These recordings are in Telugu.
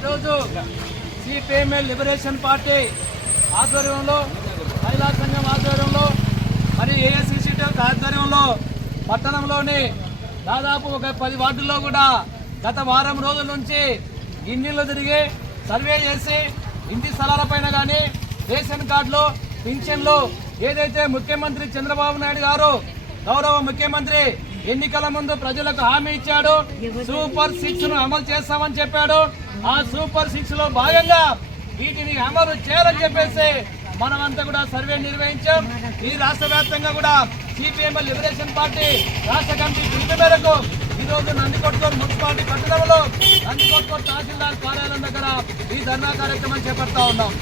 ఈరోజు సిపిఎంఎల్ లిబరేషన్ పార్టీ ఆధ్వర్యంలో మహిళా సంఘం ఆధ్వర్యంలో మరి ఏఎస్సీ ఆధ్వర్యంలో పట్టణంలోని దాదాపు ఒక పది వార్డుల్లో కూడా గత వారం రోజుల నుంచి ఇన్నిళ్ళు తిరిగి సర్వే చేసి ఇంటి స్థలాలపైన కానీ రేషన్ కార్డులు పింఛన్లు ఏదైతే ముఖ్యమంత్రి చంద్రబాబు నాయుడు గారు గౌరవ ముఖ్యమంత్రి ఎన్నికల ముందు ప్రజలకు హామీ ఇచ్చాడు. సూపర్ సిక్స్ను అమలు చేస్తామని చెప్పాడు. ఆ సూపర్ సిక్స్లో భాగంగా వీటిని అమలు చేయాలని చెప్పేసి మనమంతా కూడా సర్వే నిర్వహించాం. ఈ రాష్ట్ర వ్యాప్తంగా కూడా సిపిఎం లిబరేషన్ పార్టీ రాష్ట్ర కమిటీ పిలుపు మేరకు ఈ రోజు నందికొట్కూరు మున్సిపాలిటీ పట్టణంలో నందికొట్కూరు తహసీల్దార్ కార్యాలయం దగ్గర ఈ ధర్నా కార్యక్రమం చేపడతా ఉన్నాం.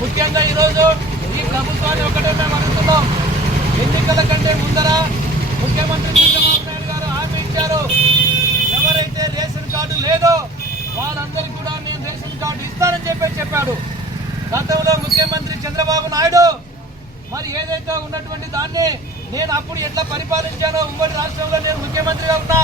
ముఖ్యంగా ఈ రోజు ఈ ప్రభుత్వాన్ని ఒకటే మేము అనుకున్నాం ఎన్నికల కంటే ముందర ముఖ్యమంత్రి చంద్రబాబు నాయుడు గారు హామీ ఇచ్చారు. ఎవరైతే రేషన్ కార్డు లేదో వాళ్ళందరికీ కూడా నేను రేషన్ కార్డు ఇస్తానని చెప్పి చెప్పాడు. గతంలో ముఖ్యమంత్రి చంద్రబాబు నాయుడు మరి ఏదైతే ఉన్నటువంటి దాన్ని నేను అప్పుడు ఎట్లా పరిపాలించానో ఉమ్మడి రాష్ట్రంలో నేను ముఖ్యమంత్రిగా ఉన్నా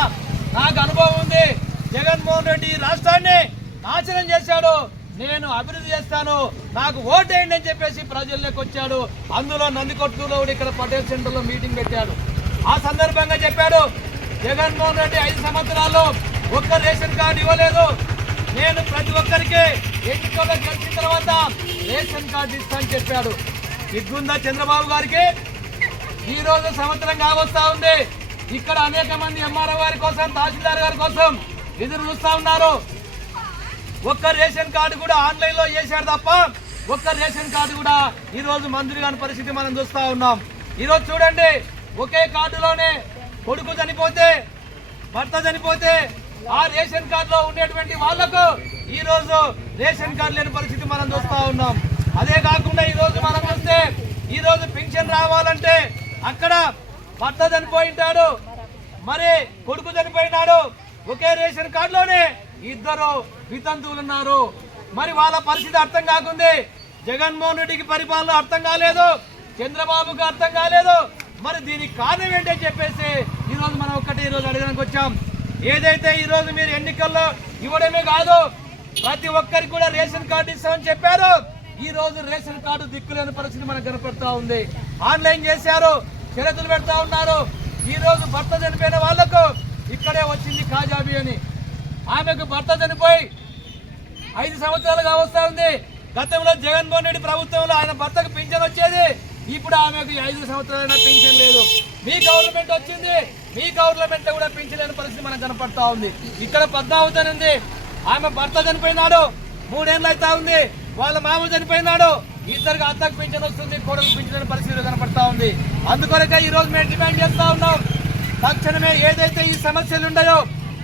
నాకు అనుభవం ఉంది. జగన్మోహన్ రెడ్డి ఈ రాష్ట్రాన్ని నాశనం చేశాడు. నేను అభివృద్ధి చేస్తాను. నాకు ఓటేయండి అని చెప్పేసి ప్రజల్లోకి వచ్చాడు. అందులో నందికొట్టులో కూడా ఇక్కడ పటేల్ సెంటర్లో మీటింగ్ పెట్టాడు. ఆ సందర్భంగా చెప్పాడు జగన్మోహన్ రెడ్డి ఐదు సంవత్సరాల్లో ఒక్క రేషన్ కార్డు ఇవ్వలేదు. నేను ప్రతి ఒక్కరికి ఎన్నికల్లో గెలిచిన తర్వాత రేషన్ కార్డు ఇస్తానని చెప్పాడు. సిగ్గుందా చంద్రబాబు గారికి? ఈ రోజు సంవత్సరం కావస్తా ఉంది. ఇక్కడ అనేక మంది ఎంఆర్ఓ గారి కోసం తహసీల్దార్ గారి కోసం ఎదురు చూస్తా ఉన్నారు. ఒక్క రేషన్ కార్డు కూడా ఆన్లైన్లో వేశారు చేశాడు తప్ప ఒక్క రేషన్ కార్డు కూడా ఈరోజు మంజూరు కాని పరిస్థితి మనం చూస్తూ ఉన్నాం. ఈరోజు చూడండి ఒకే కార్డులోనే కొడుకు చనిపోతే భర్త చనిపోతే ఆ రేషన్ కార్డులో ఉండేటువంటి వాళ్ళకు ఈ రోజు రేషన్ కార్డు లేని పరిస్థితి మనం చూస్తా ఉన్నాం. అదే కాకుండా ఈ రోజు మనం చూస్తే ఈ రోజు రావాలంటే అక్కడ భర్త చనిపోయింటాడు మరి కొడుకు చనిపోయినాడు ఒకే రేషన్ కార్డులోనే ఇద్దరు వితంతువులు ఉన్నారు. మరి వాళ్ళ పరిస్థితి అర్థం కాకుంది. జగన్మోహన్ రెడ్డికి పరిపాలన అర్థం కాలేదు చంద్రబాబుకి అర్థం కాలేదు మరి దీనికి కారణం ఏంటని చెప్పేసి ఈరోజు మనం ఒక్కటి ఈ రోజు అడగడానికి వచ్చాం. ఏదైతే ఈరోజు మీరు ఎన్నికల్లో ఇవ్వడమే కాదు ప్రతి ఒక్కరికి కూడా రేషన్ కార్డు ఇస్తామని చెప్పారు. ఈ రోజు రేషన్ కార్డు దిక్కులేని పరిస్థితి మనకు కనపడతా ఉంది. ఆన్లైన్ చేశారు షరతులు పెడతా ఉన్నారు. ఈ రోజు భర్త చనిపోయిన వాళ్ళకు ఇక్కడే వచ్చింది కాజాబీ అని. ఆమెకు భర్త చనిపోయి ఐదు సంవత్సరాలుగా వస్తా ఉంది. గతంలో జగన్మోహన్ రెడ్డి ప్రభుత్వంలో ఆయన భర్తకు పింఛన్ వచ్చేది ఇప్పుడు ఆమెకు ఐదు సంవత్సరాలైనా పెన్షన్ లేదు. మీ గవర్నమెంట్ వచ్చింది. మీ గవర్నమెంట్ కూడా పెన్షన్ లేని పరిస్థితి మనకు కనపడతా ఉంది. ఇక్కడ పద్మావతి ఉంది. ఆమె భర్త చనిపోయినాడు. మూడేళ్ళు అవుతా ఉంది. వాళ్ళ మామ చనిపోయినాడు. ఇద్దరికి అత్తకు పెన్షన్ వస్తుంది. కొడుకు పెంచలేని పరిస్థితి కనపడతా ఉంది. అందుకొరకే ఈ రోజు మేము డిమాండ్ చేస్తా ఉన్నాం. తక్షణమే ఏదైతే ఈ సమస్యలు ఉన్నాయో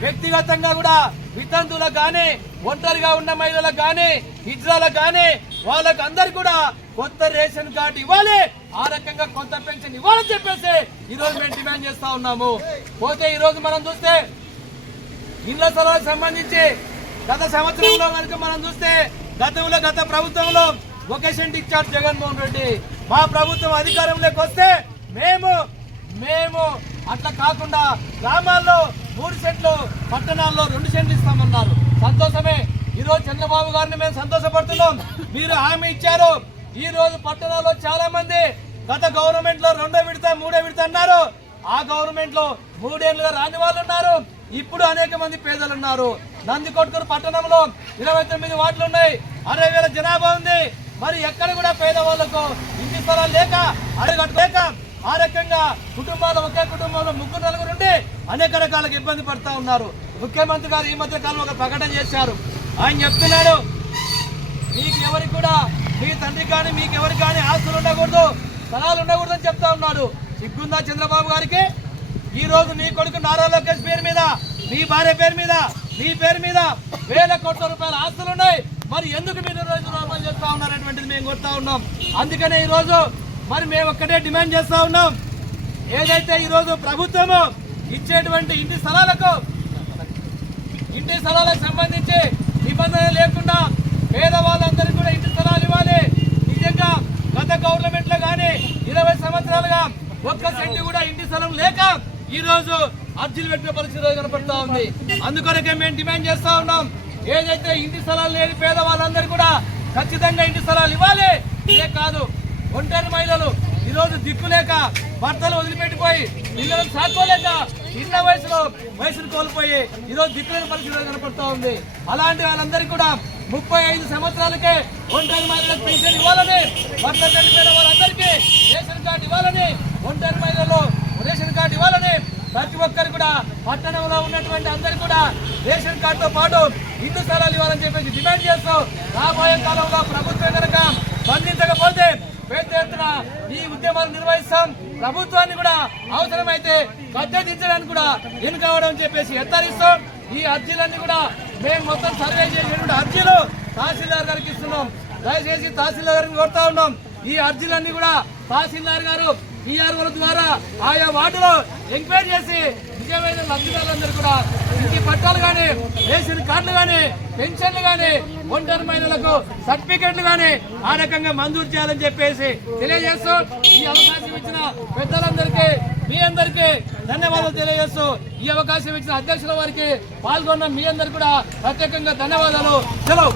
వ్యక్తిగతంగా కూడా వితంతులకు కానీ ఒంటరిగా ఉన్న మహిళలకు కానీ హిజ్రాలకు కానీ వాళ్ళకు అందరు కూడా కొత్త రేషన్ కార్డు ఇవ్వాలి. ఆ రకంగా కొత్త పెన్షన్ ఇవ్వాలని చెప్పేసి ఈ రోజు మేము డిమాండ్ చేస్తా ఉన్నాము. పోతే ఈ రోజు మనం చూస్తే ఇళ్ళ స్థలాలకు సంబంధించి గత సంవత్సరంలో కనుక మనం చూస్తే గతంలో గత ప్రభుత్వంలో లొకేషన్ డిశ్చార్జ్ జగన్మోహన్ రెడ్డి. మా ప్రభుత్వం అధికారంలోకి వస్తే మేము మేము అట్లా కాకుండా గ్రామాల్లో మూడు సెంట్లు పట్టణాల్లో రెండు సెంట్లు ఇస్తామన్నారు. ఈరోజు చంద్రబాబు గారిని మేము సంతోషపడుతున్నాం. మీరు హామీ ఇచ్చారు. ఈ రోజు పట్టణాల్లో చాలా మంది గత గవర్నమెంట్లో రెండో విడత మూడో విడత అన్నారు. ఆ గవర్నమెంట్లో మూడేళ్ళుగా రాని వాళ్ళు ఉన్నారు. ఇప్పుడు అనేక మంది పేదలు ఉన్నారు. నందికొట్కూరు పట్టణంలో ఇరవై తొమ్మిది వార్డులు ఉన్నాయి. అరవై వేల జనాభా ఉంది. మరి ఎక్కడ కూడా పేదవాళ్ళకు ఇంటి స్థలాలు లేక అడగట్లేక ఆ రకంగా కుటుంబాలు ఒకే కుటుంబంలో ముగ్గురు నలుగురు ఉండి అనేక రకాలకు ఇబ్బంది పడతా ఉన్నారు. ముఖ్యమంత్రి గారు ఈ మధ్య కాలంలో ఒక ప్రకటన చేశారు. ఆయన చెప్తున్నాడు. మీకు ఎవరికి కూడా మీ తండ్రి కానీ మీకు ఎవరికి కానీ ఆస్తులు ఉండకూడదు స్థలాలు ఉండకూడదు అని చెప్తా ఉన్నాడు. సిగ్గుందా చంద్రబాబు గారికి? ఈ రోజు నీ కొడుకు నారా లోకేష్ పేరు మీద నీ భార్య పేరు మీద నీ పేరు మీద వేల కోట్ల రూపాయల ఆస్తులు ఉన్నాయి. మరి ఎందుకు మీరు రోజు రూపాయలు చేస్తా ఉన్నారనేటువంటిది మేము కొడతా ఉన్నాం. అందుకనే ఈరోజు మరి మేము ఒక్కటే డిమాండ్ చేస్తా ఉన్నాం. ఏదైతే ఈరోజు ప్రభుత్వము ఇచ్చేటువంటి ఇంటి స్థలాలకు ఇంటి స్థలాలకు సంబంధించి పేదవాళ్ళందరికీ కూడా ఇంటి స్థలాలు ఇవ్వాలి. నిజంగా గత గవర్నమెంట్లో గానీ ఇరవై సంవత్సరాలుగా ఒక్క సెంటు కూడా ఇంటి స్థలం లేక ఈ రోజు అర్జీలు పెట్టిన పరిస్థితి కనపడతా ఉంది. అందుకొరకే మేము డిమాండ్ చేస్తా ఉన్నాం. ఏదైతే ఇంటి స్థలాలు లేని పేదవాళ్ళందరూ కూడా ఖచ్చితంగా ఇంటి స్థలాలు ఇవ్వాలి. ఇదే కాదు ఒంటరి మహిళలు ఈ రోజు దిక్కులేక భర్తలు వదిలిపెట్టిపోయి పిల్లలను సాకోలేక చిన్న వయసులో వయసును కోల్పోయి ఈ రోజు దిక్కులేని పరిస్థితి కనపడుతూ ఉంది. అలాంటి వాళ్ళందరికీ కూడా ముప్పై ఐదు సంవత్సరాలకే ఒంటరి మహిళలకు పెన్షన్ ఇవ్వాలని భర్త చనిపోయిన వారందరికీ రేషన్ కార్డు ఇవ్వాలని ఒంటరి మహిళలు రేషన్ కార్డు ఇవ్వాలని ప్రతి ఒక్కరు కూడా పట్టణంలో ఉన్నటువంటి అందరు కూడా రేషన్ కార్డుతో పాటు ఇల్లు స్థలాలు ఇవ్వాలని చెప్పేసి డిమాండ్ చేస్తూ రాబోయే కాలంలో ప్రభుత్వం కనుక స్పందించకపోతే పెద్ద ఎత్తున ఈ ఉద్యమాలు నిర్వహిస్తాం. ప్రభుత్వాన్ని కూడా అవసరమైతే కద్దెదించడానికి కూడా ఎన్నుకోవడం చెప్పేసి హెచ్చరిస్తాం. ఈ అర్జీలన్నీ కూడా మేము మొత్తం సర్వే చేసినటువంటి అర్జీలు తహసీల్దార్ గారికి ఇస్తున్నాం. దయచేసి తహసీల్దార్ గారిని కోరుతా ఉన్నాం. ఈ అర్జీలన్నీ కూడా తహసీల్దార్ గారు పిఆర్ఓల ద్వారా ఆయా వార్డులో ఎంక్వైరీ చేసి నిజమైన లబ్ధిదారులందరూ కూడా ఇంటి పట్టాలు కానీ రేషన్ కార్డులు కానీ పెన్షన్లు కానీ ఒంటరి మహిళలకు సర్టిఫికెట్లు కానీ ఆ రకంగా మంజూరు చేయాలని చెప్పేసి తెలియజేస్తూ ఈ అవకాశం ఇచ్చిన పెద్దలందరికీ మీ అందరికీ ధన్యవాదాలు తెలియజేస్తూ ఈ అవకాశం ఇచ్చిన అధ్యక్షుల వారికి పాల్గొన్న మీ అందరికీ కూడా ప్రత్యేకంగా ధన్యవాదాలు. సెలవు.